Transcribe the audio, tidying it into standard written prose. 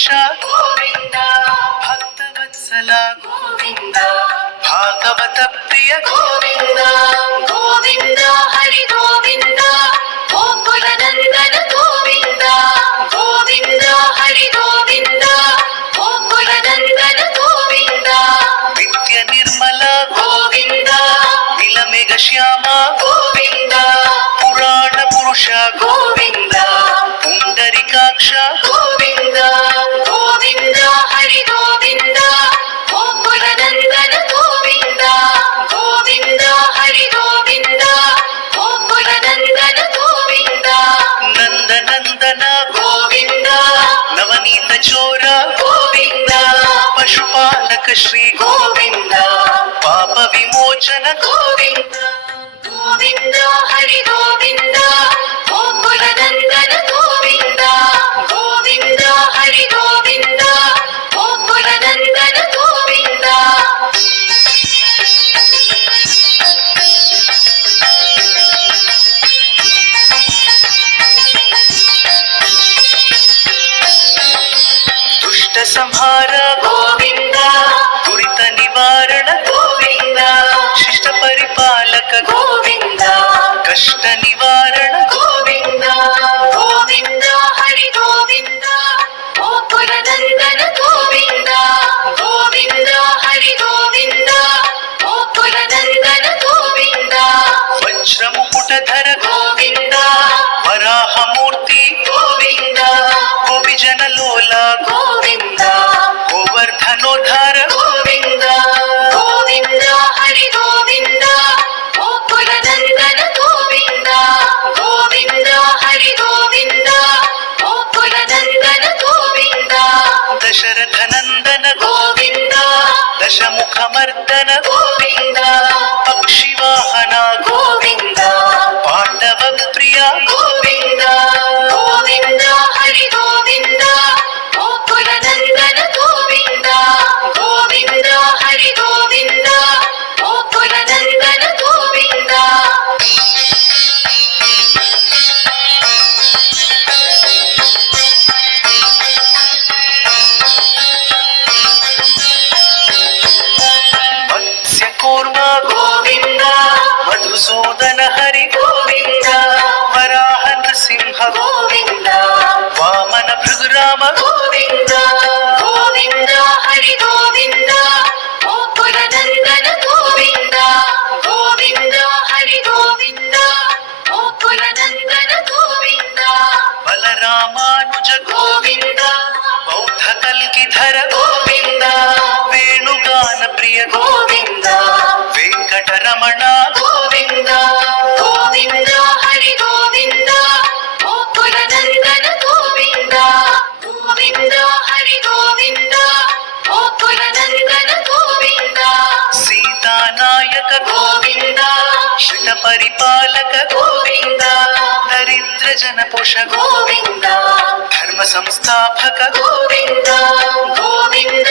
ವೆಂಕಟೇಶ ಗೋವಿಂದ ಭಕ್ತವತ್ಸಲ ಗೋವಿಂದ ಭಾಗವತ ಪ್ರಿಯ ಗೋವಿಂದ ಗೋವಿಂದ ಹರಿ ಗೋವಿಂದ ಗೋಕುಲ ನಂದನ ಗೋವಿಂದ ಗೋವಿಂದ ಹರಿ ಗೋವಿಂದ ಗೋಕುಲ ನಂದನ ಗೋವಿಂದ ನಿತ್ಯ ನಿರ್ಮಲ ಗೋವಿಂದ ನೀಲಮೇಘ ಶ್ಯಾಮ ಗೋವಿಂದ ಪುರಾಣ ಪುರುಷ ಗೋವಿಂದ ಪುಂಡರಿಕಾಕ್ಷ ಗೋವಿಂದ ಗೋವಿಂದ ಹರಿ ಗೋವಿಂದ ಗೋಕುಲ ನಂದನ ಗೋವಿಂದ ಗೋವಿಂದ ಹರಿ ಗೋವಿಂದ ಗೋಕುಲ ನಂದನ ಗೋವಿಂದ ನಂದನಂದನ ಗೋವಿಂದ ನವನೀತ ಚೋರ ಗೋವಿಂದ ಪಶುಪಾಲಕ ಶ್ರೀ ಗೋವಿಂದ ಪಾಪ ವಿಮೋಚನ ಗೋವಿಂದ ಗೋವಿಂದ ಹರಿ ಗೋವಿಂದ ಗೋಕುಲ ನಂದನ ಗೋವಿಂದ ಗೋವಿಂದ ಹರಿ ಗೋವಿಂದ ಗೋಕುಲ ನಂದನ ಗೋವಿಂದ ದುಷ್ಟ ಸಂಹಾರ ಗೋವಿಂದ ದುರಿತ ನಿವಾರಣ ಗೋವಿಂದ ಶಿಷ್ಟ ಪರಿಪಾಲಕ ಗೋವಿಂದ ಕಷ್ಟ ನಿವಾರಣ ಗೋವಿಂದ ಗೋವಿಂದ ಹರಿ ಗೋವಿಂದ ಗೋಕುಲ ನಂದನ ಗೋವಿಂದ ಗೋವಿಂದ ಹರಿ ಗೋವಿಂದ ಗೋಕುಲ ನಂದನ ಗೋವಿಂದ ವಜ್ರ ಮುಕುಟಧರ ಗೋವಿಂದ ವರಾಹ ಮೂರ್ತಿ ಗೋವಿಂದ ಗೋಪಿಜನ ಲೋಲ ಗೋವಿಂದ ಗೋವರ್ಧನೋದ್ಧಾರ ಗೋವಿಂದ ಗೋವಿಂದ ಹರಿ ಗೋವಿಂದ ಗೋಕುಲ ನಂದನ ಗೋವಿಂದ ಗೋವಿಂದ ಹರಿ ಗೋವಿಂದ ಗೋಕುಲ ನಂದನ ಗೋವಿಂದ ದಶರಥ ನಂದನ ಗೋವಿಂದ ದಶಮುಖ ಮರ್ದನ ಗೋವಿಂದ ಪಕ್ಷಿವಾಹನ ಗೋವಿಂದ ಪಾಂಡವ ಪ್ರಿಯ ಗೋವಿಂದ ಗೋವಿಂದ ಹರಿ ಗೋವಿಂದ ಗೋಕುಲ ನಂದನ ಗೋವಿಂದ ಗೋವಿಂದ ಹರಿ ಗೋವಿಂದ ಗೋಕುಲ ನಂದನ ಗೋವಿಂದ ಮತ್ಸ್ಯ ಕೂರ್ಮ ಗೋವಿಂದ ಮಧುಸೂದನ ಹರಿ ಗೋವಿಂದ ವರಾಹ ನೃಸಿಂಹ ಗೋವಿಂದ ವಾಮನ ಭೃಗುರಾಮ ಗೋವಿಂದ ಗೋವಿಂದ ಹರಿ ಗೋವಿಂದ ಗೋಕುಲ ನಂದನ ಗೋವಿಂದ ಗೋವಿಂದ ಹರಿ ಗೋವಿಂದ ಗೋಕುಲ ನಂದನ ಗೋವಿಂದ ಬಲರಾಮಾನುಜ ಗೋವಿಂದ ಬೌದ್ಧ ಕಲ್ಕಿಧರ ಗೋವಿಂದ ವೇಣುಗಾನ ಪ್ರಿಯ ಗೋವಿಂದ ವೆಂಕಟರಮಣ ಗೋವಿಂದ ಗೋವಿಂದ ಹರಿ ಗೋವಿಂದ ಗೋಕುಲ ನಂದನ ಗೋವಿಂದ ಗೋವಿಂದ ಹರಿ ಗೋವಿಂದ ಗೋಕುಲ ನಂದನ ಗೋವಿಂದ ಸೀತಾನಾಯಕ ಗೋವಿಂದ ಶ್ರಿತ ಪರಿಪಾಲಕ ಗೋವಿಂದ ದರಿದ್ರ ಜನ ಪೋಷ ಗೋವಿಂದ ಧರ್ಮ ಸಂಸ್ಥಾಪಕ ಗೋವಿಂದ ಗೋವಿಂದ